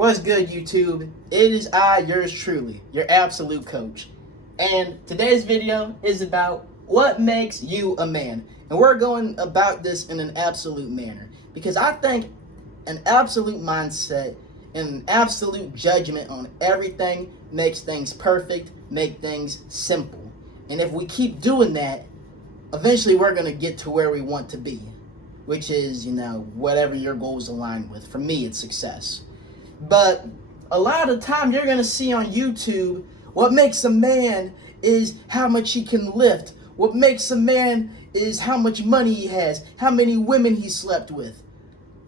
What's good, YouTube? It is I, yours truly, your absolute coach. And today's video is about what makes you a man. And we're going about this in an absolute manner. Because I think an absolute mindset and an absolute judgment on everything makes things perfect, make things simple. And if we keep doing that, eventually we're going to get to where we want to be. Which is, whatever your goals align with. For me, it's success. But a lot of the time you're going to see on YouTube, what makes a man is how much he can lift. What makes a man is how much money he has, how many women he slept with.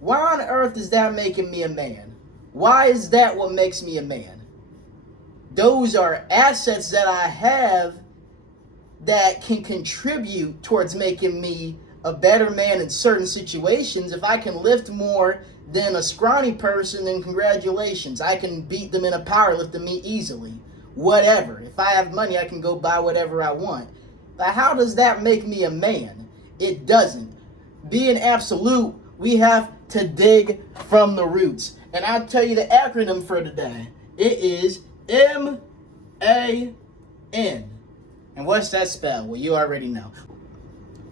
Why on earth is that making me a man? Why is that what makes me a man? Those are assets that I have that can contribute towards making me a better man in certain situations. If I can lift more than a scrawny person, then congratulations. I can beat them in a power lifting meet easily. Whatever. If I have money, I can go buy whatever I want. But how does that make me a man? It doesn't. Being absolute, we have to dig from the roots. And I'll tell you the acronym for today. It is MAN. And what's that spell? Well, you already know.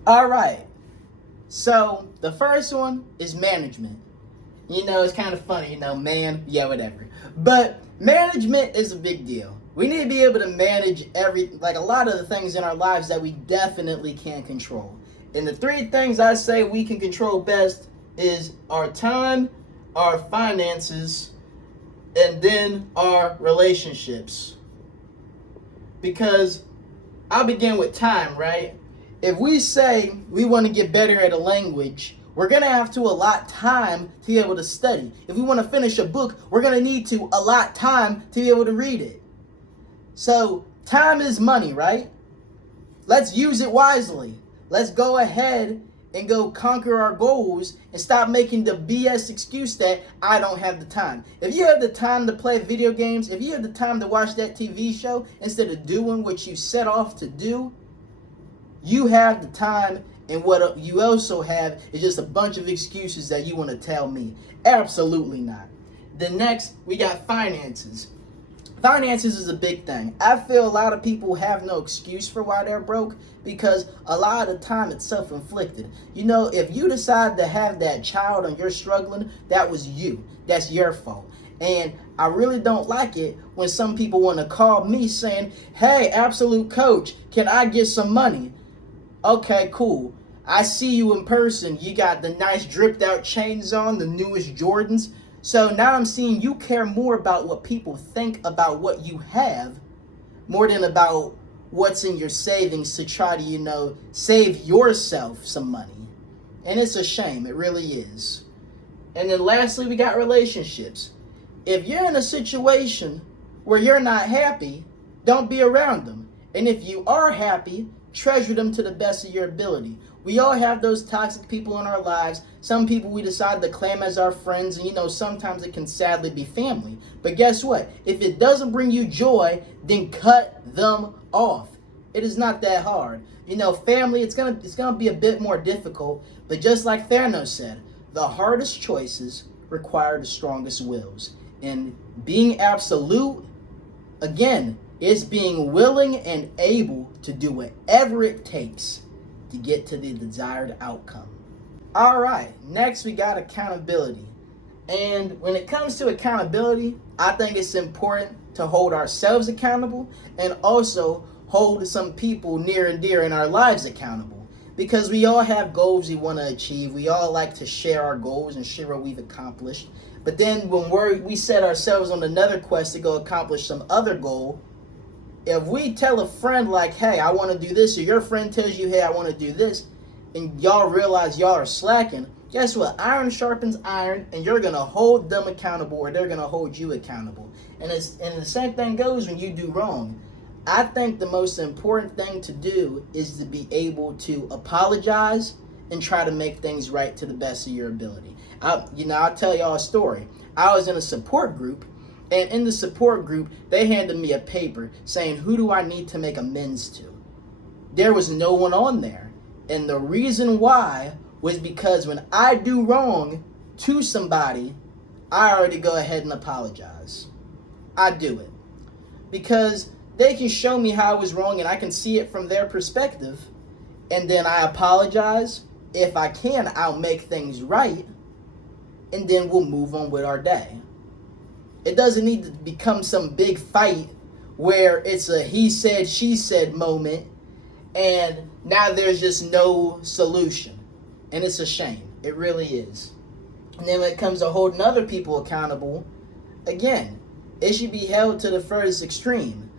All right. So the first one is management. It's kind of funny, man, yeah, whatever. But management is a big deal. We need to be able to manage a lot of the things in our lives that we definitely can't control. And the three things I say we can control best is our time, our finances, and then our relationships. Because I'll begin with time, right? If we say we want to get better at a language, we're going to have to allot time to be able to study. If we want to finish a book, we're going to need to allot time to be able to read it. So time is money, right? Let's use it wisely. Let's go ahead and go conquer our goals and stop making the BS excuse that I don't have the time. If you have the time to play video games, if you have the time to watch that TV show instead of doing what you set off to do, you have the time, and what you also have is just a bunch of excuses that you want to tell me. Absolutely not. The next, we got finances. Finances is a big thing. I feel a lot of people have no excuse for why they're broke because a lot of the time it's self-inflicted. If you decide to have that child and you're struggling, that was you. That's your fault. And I really don't like it when some people want to call me saying, hey, absolute coach, can I get some money? Okay, cool. I see you in person. You got the nice dripped out chains on, the newest Jordans. So now I'm seeing you care more about what people think about what you have more than about what's in your savings to try to, save yourself some money. And it's a shame. It really is. And then lastly, we got relationships. If you're in a situation where you're not happy, don't be around them. And if you are happy, treasure them to the best of your ability. We all have those toxic people in our lives. Some people we decide to claim as our friends, and sometimes it can sadly be family. But guess what? If it doesn't bring you joy, then cut them off. It is not that hard. Family, it's gonna be a bit more difficult, but just like Thanos said, the hardest choices require the strongest wills. And being absolute, again, it's being willing and able to do whatever it takes to get to the desired outcome. All right, next we got accountability. And when it comes to accountability, I think it's important to hold ourselves accountable and also hold some people near and dear in our lives accountable. Because we all have goals we want to achieve. We all like to share our goals and share what we've accomplished. But then when we set ourselves on another quest to go accomplish some other goal, if we tell a friend like, hey, I want to do this, or your friend tells you, hey, I want to do this, and y'all realize y'all are slacking, guess what? Iron sharpens iron, and you're going to hold them accountable, or they're going to hold you accountable. And the same thing goes when you do wrong. I think the most important thing to do is to be able to apologize and try to make things right to the best of your ability. I'll tell y'all a story. I was in a support group, and in the support group, they handed me a paper saying, who do I need to make amends to? There was no one on there. And the reason why was because when I do wrong to somebody, I already go ahead and apologize. I do it. Because they can show me how I was wrong and I can see it from their perspective. And then I apologize. If I can, I'll make things right. And then we'll move on with our day. It doesn't need to become some big fight where it's a he said, she said moment. And now there's just no solution. And it's a shame. It really is. And then when it comes to holding other people accountable, again, it should be held to the furthest extreme.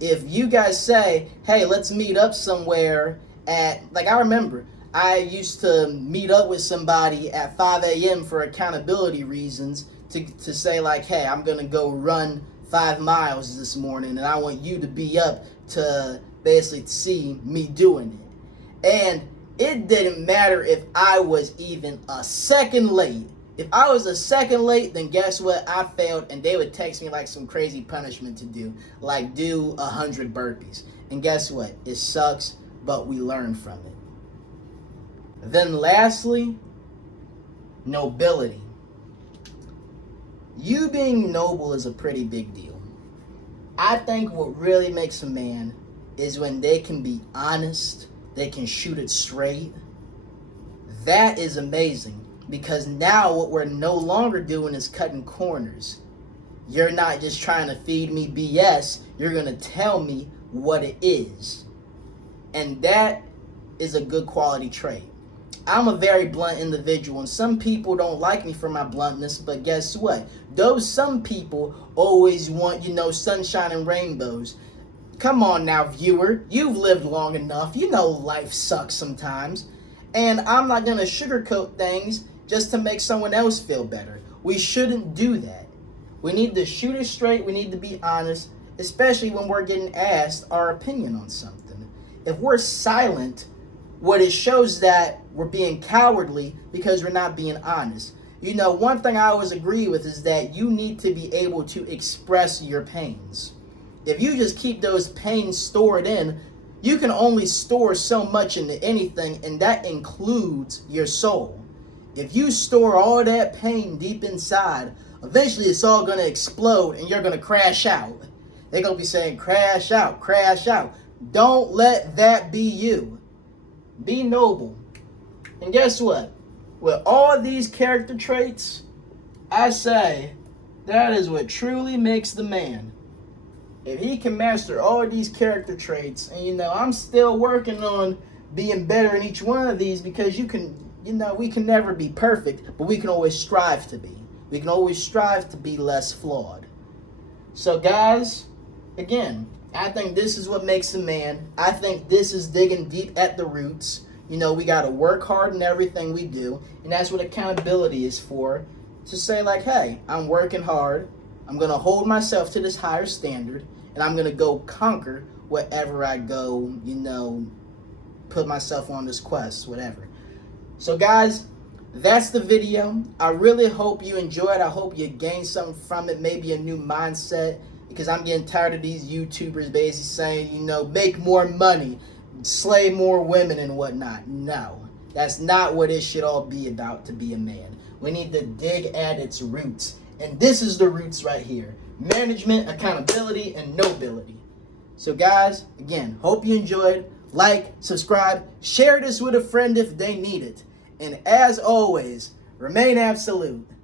If you guys say, hey, let's meet up somewhere at, like I remember, I used to meet up with somebody at 5 a.m. for accountability reasons to say like, hey, I'm going to go run 5 miles this morning and I want you to be up to basically see me doing it. And it didn't matter if I was even a second late. If I was a second late, then guess what? I failed, and they would text me like some crazy punishment to do, like do 100 burpees. And guess what? It sucks, but we learn from it. Then lastly, nobility. You being noble is a pretty big deal. I think what really makes a man is when they can be honest, they can shoot it straight. That is amazing. Because now what we're no longer doing is cutting corners. You're not just trying to feed me BS. You're going to tell me what it is. And that is a good quality trait. I'm a very blunt individual, and some people don't like me for my bluntness, but guess what? Those some people always want, sunshine and rainbows. Come on now, viewer. You've lived long enough. You know life sucks sometimes. And I'm not going to sugarcoat things just to make someone else feel better. We shouldn't do that. We need to shoot it straight. We need to be honest, especially when we're getting asked our opinion on something. If we're silent, what it shows that we're being cowardly because we're not being honest. One thing I always agree with is that you need to be able to express your pains. If you just keep those pains stored in, you can only store so much into anything, and that includes your soul. If you store all that pain deep inside, eventually it's all going to explode and you're going to crash out. They're going to be saying, crash out, crash out. Don't let that be you. Be noble. And guess what? With all these character traits, I say that is what truly makes the man. If he can master all of these character traits, and I'm still working on being better in each one of these, because we can never be perfect, but we can always strive to be. We can always strive to be less flawed. So guys, again, I think this is what makes a man. I think this is digging deep at the roots. We got to work hard in everything we do, and that's what accountability is for. To say like, hey, I'm working hard. I'm going to hold myself to this higher standard, and I'm going to go conquer whatever I go, put myself on this quest, whatever. So guys, that's the video. I really hope you enjoyed. I hope you gained something from it, maybe a new mindset, because I'm getting tired of these YouTubers basically saying, make more money, slay more women and whatnot. No, that's not what it should all be about to be a man. We need to dig at its roots. And this is the roots right here. Management, accountability, and nobility. So guys, again, hope you enjoyed. Like, subscribe, share this with a friend if they need it. And as always, remain absolute.